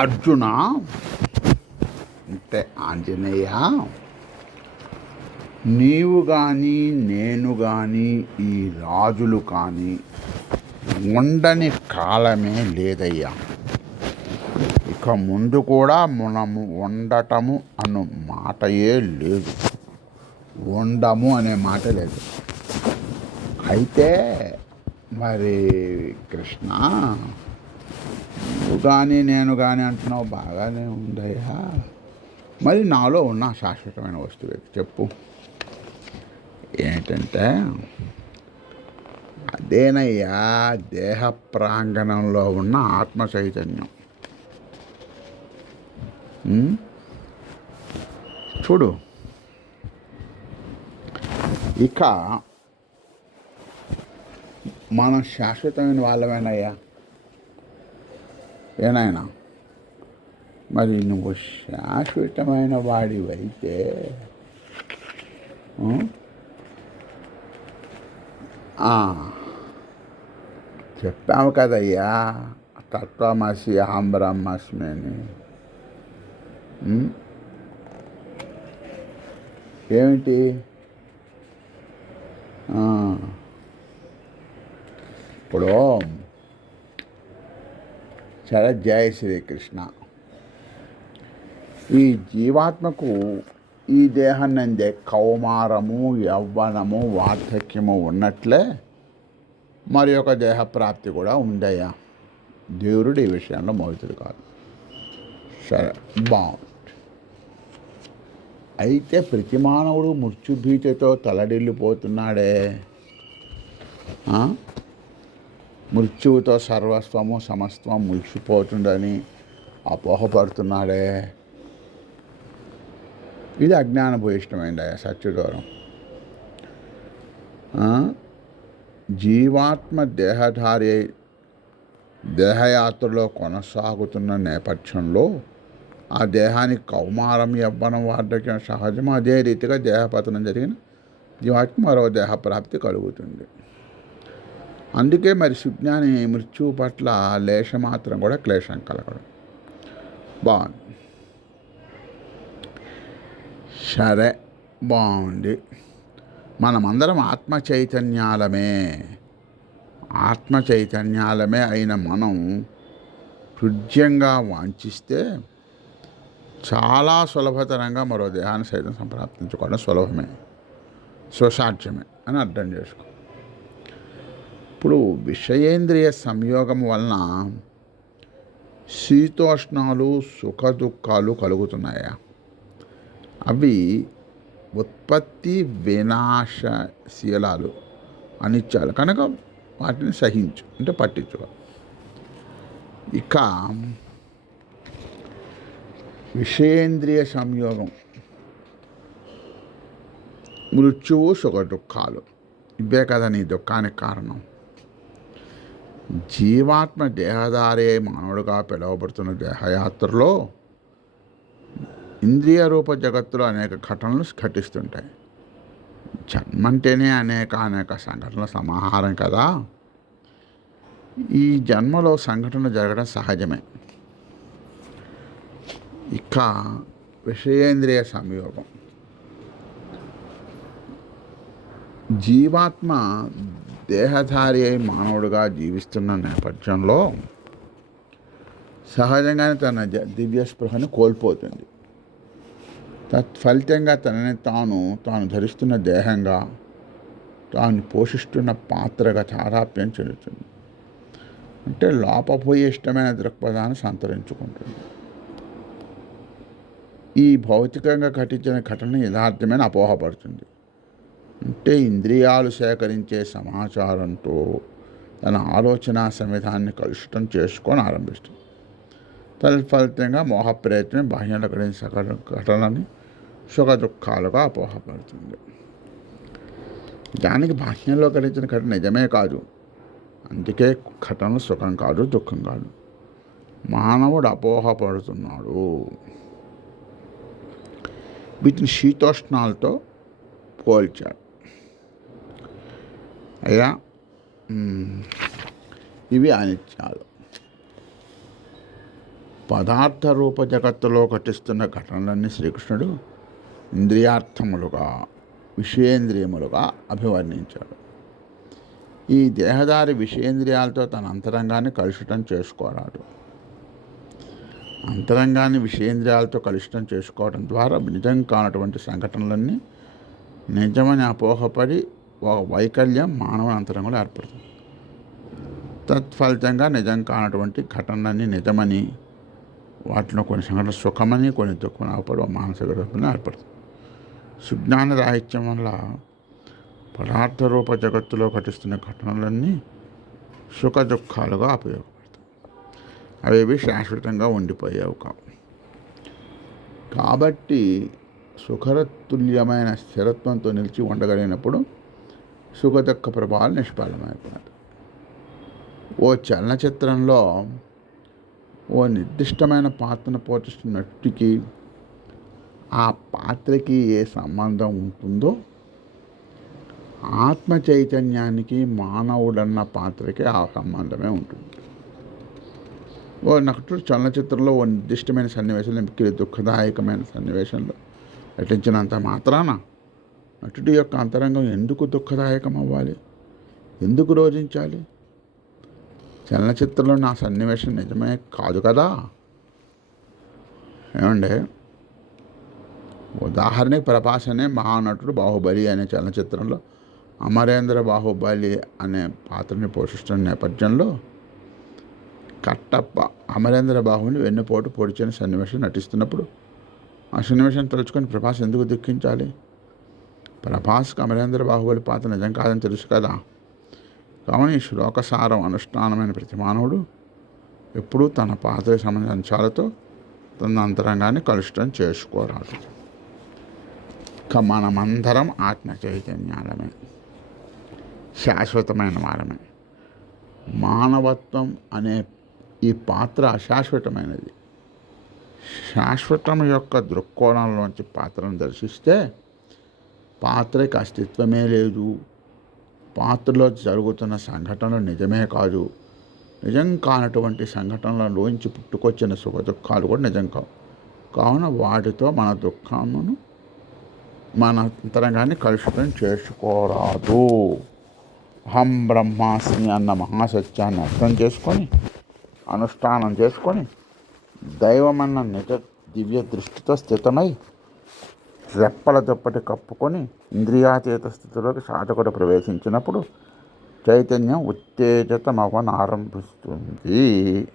అర్జున అంటే ఆంజనేయ, నీవు కానీ నేను కానీ ఈ రాజులు కానీ ఉండని కాలమే లేదయ్యా. ఇక ముందు కూడా మనము ఉండటము అను మాటయే లేదు, ఉండము అనే మాట లేదు. అయితే మరి కృష్ణ, నువ్వు కానీ నేను కానీ అంటున్నావు, బాగానే ఉందయ్యా. మరి నాలో ఉన్న శాశ్వతమైన వస్తువు చెప్పు. ఏంటంటే అదేనయ్యా, దేహ ప్రాంగణంలో ఉన్న ఆత్మ చైతన్యం. చూడు, ఇక మనం శాశ్వతమైన వాళ్ళమేనయ్యా. ఏనాయనా, మరి నువ్వు శాశ్వతమైన వాడివైతే చెప్పాము కదయ్యా, తత్వమసి అహం బ్రహ్మస్మి అని. ఏమిటి? ఇప్పుడు సరే, జయ శ్రీకృష్ణ. ఈ జీవాత్మకు ఈ దేహం నందే కౌమారము, యవ్వనము, వార్ధక్యము ఉన్నట్లే మరి ఒక దేహ ప్రాప్తి కూడా ఉందయ్యా. దేవుడు ఈ విషయంలో మోహితుడు కాదు. సరే, బాగుంది. అయితే ప్రతి మానవుడు మృత్యుభీతితో తలడిల్లిపోతున్నాడే. మృత్యువుతో సర్వస్వము సమస్తం ముగిసిపోతుందని అపోహపడుతున్నాడే. ఇది అజ్ఞాన భూయిష్టమైంది సత్యదూరం. జీవాత్మ దేహధారి దేహయాత్రలో కొనసాగుతున్న నేపథ్యంలో ఆ దేహానికి కౌమారం, యవ్వనం, వార్ధక్యం సహజం. అదే రీతిగా దేహపతనం జరిగిన జీవాత్మ మరో దేహప్రాప్తి కలుగుతుంది. అందుకే మరి సుజ్ఞాని మృత్యువు పట్ల లేశమాత్రం కూడా క్లేశం కలగడం. బాగుంది. సరే, బాగుంది. మనమందరం ఆత్మ చైతన్యాలమే అయిన మనం హృదయంగా వాంఛిస్తే చాలా సులభతరంగా మరో దేహాన్ని సైతం సంప్రాప్తించుకోవడం సులభమే, సుసాధ్యమే అని అర్థం చేసుకో. ఇప్పుడు విషయేంద్రియ సంయోగం వలన శీతోష్ణాలు, సుఖ దుఃఖాలు కలుగుతున్నాయా. అవి ఉత్పత్తి వినాశశీలాలు, అనిత్యాలు కనుక వాటిని సహించు, అంటే పట్టించుకో. ఇక విషయేంద్రియ సంయోగం, మృత్యువు, సుఖ దుఃఖాలు, ఇవే కదా నీ దుఃఖానికి కారణం. జీవాత్మ దేహధారి మానవుడుగా పిలువబడుతున్న దేహయాత్రలో ఇంద్రియ రూప జగత్తులో అనేక ఘటనలు ఘటిస్తుంటాయి. జన్మంటేనే అనేక సంఘటనల సమాహారం కదా. ఈ జన్మలో సంఘటనలు జరగడం సహజమే. ఇక విషయేంద్రియ సంయోగం, జీవాత్మ దేహధారి అయి మానవుడిగా జీవిస్తున్న నేపథ్యంలో సహజంగానే తన దివ్య స్పృహను కోల్పోతుంది. తత్ఫలితంగా తనని తాను ధరిస్తున్న దేహంగా, తాను పోషిస్తున్న పాత్రగా తాదాప్యం చెందుతుంది. అంటే లోపపోయి ఇష్టమైన దృక్పథాన్ని సంతరించుకుంటుంది. ఈ భౌతికంగా ఘటించిన ఘటన యథార్థమైన అపోహపడుతుంది. అంటే ఇంద్రియాలు సేకరించే సమాచారంతో తన ఆలోచన సమిధాన్ని కలుషితం చేసుకొని ఆరంభిస్తుంది. తత్ఫలితంగా మోహ ప్రయత్నం బాహ్యంలో గ్రహించే ఘటనని సుఖ దుఃఖాలుగా అపోహపడుతుంది. దానికి బాహ్యంలో గ్రహించిన ఘటన నిజమే కాదు. అందుకే ఘటన సుఖం కాదు, దుఃఖం కాదు. మానవుడు అపోహపడుతున్నాడు. వీటిని శీతోష్ణాలతో పోల్చాడు. అయ్యా, ఇవి అనిత్యాలు. పదార్థ రూప జగత్తులో ఘటిస్తున్న ఘటనలన్నీ శ్రీకృష్ణుడు ఇంద్రియార్థములుగా, విషయేంద్రియములుగా అభివర్ణించాడు. ఈ దేహదారి విషయేంద్రియాలతో తన అంతరంగాన్ని కలుషితం చేసుకోరాడు. అంతరంగాన్ని విషయేంద్రియాలతో కలుషితం చేసుకోవడం ద్వారా నిజం కానటువంటి సంఘటనలన్నీ నిజమని అపోహపడి ఒక వైకల్యం మానవ అంతరంగంలో ఏర్పడుతుంది. తత్ఫలితంగా నిజం కానటువంటి ఘటనలన్నీ నిజమని, వాటిలో కొన్ని సంఘటనలు సుఖమని, కొన్ని దుఃఖమని అవ్వపడి మానసిక రూపంలో ఏర్పడుతుంది. సుజ్ఞాన రాహిత్యం వల్ల పదార్థ రూప జగత్తులో ఘటిస్తున్న ఘటనలన్నీ సుఖ దుఃఖాలుగా ఉపయోగపడతాయి. అవేవి శాశ్వతంగా ఉండిపోయేవి కావు. కాబట్టి సుఖరతుల్యమైన స్థిరత్వంతో నిలిచి ఉండగలిగినప్పుడు సుఖదుఃఖ ప్రభావాలు నిష్ఫలమైపోతాయి. ఓ చలనచిత్రంలో ఓ నిర్దిష్టమైన పాత్రను పోషిస్తున్న నటుడికి ఆ పాత్రకి ఏ సంబంధం ఉంటుందో, ఆత్మ చైతన్యానికి మానవుడన్న పాత్రకి ఆ సంబంధమే ఉంటుంది. ఓ నటుడు చలనచిత్రంలో ఓ నిర్దిష్టమైన సన్నివేశంలో, మిక్కిలి దుఃఖదాయకమైన సన్నివేశంలో నటించినంత మాత్రాన నటుడి యొక్క అంతరంగం ఎందుకు దుఃఖదాయకం అవ్వాలి, ఎందుకు రోధించాలి? చలనచిత్రంలో నా సన్నివేశం నిజమే కాదు కదా. ఏమంటే, ఉదాహరణకి ప్రభాస్ అనే మహానటుడు బాహుబలి అనే చలనచిత్రంలో అమరేంద్ర బాహుబలి అనే పాత్రని పోషిస్తున్న నేపథ్యంలో కట్టప్ప అమరేంద్ర బాహుని వెన్నుపోటు పొడిచిన సన్నివేశం నటిస్తున్నప్పుడు ఆ సన్నివేశం తలుచుకొని ప్రభాస్ ఎందుకు దుఃఖించాలి? ప్రభాస్కి అమరేంద్ర బాహుబలి పాత్ర నిజం కాదని తెలుసు కదా. కావున ఈ శ్లోకసారం అనుష్ఠానమైన ప్రతి మానవుడు ఎప్పుడూ తన పాత్రకు సంబంధించిన అంశాలతో తన అంతరంగాన్ని కలుషితం చేసుకోరాదు. ఇక మనమందరం ఆత్మ చైతన్యాలమే, శాశ్వతమైన వారమే. మానవత్వం అనే ఈ పాత్ర అశాశ్వతమైనది. శాశ్వతం యొక్క దృక్కోణంలోంచి పాత్రను దర్శిస్తే పాత్రకి అస్తిత్వమే లేదు. పాత్రలో జరుగుతున్న సంఘటనలు నిజమే కాదు. నిజం కానటువంటి సంఘటనలలోంచి పుట్టుకొచ్చిన సుఖ దుఃఖాలు కూడా నిజం కావు. కావున వాటితో మన దుఃఖాలను, మన అంతరంగాన్ని కలుషితం చేసుకోరాదు. అహం బ్రహ్మాస్మి అన్న మహాసత్యాన్ని అర్థం చేసుకొని, అనుష్ఠానం చేసుకొని, దైవమన్న నిజ దివ్య దృష్టితో స్థితమై రెప్పల దుప్పటి కప్పుకొని ఇంద్రియాతీత స్థితిలోకి సాధకుడు ప్రవేశించినప్పుడు చైతన్యం ఉత్తేజితమవనారంభిస్తుంది.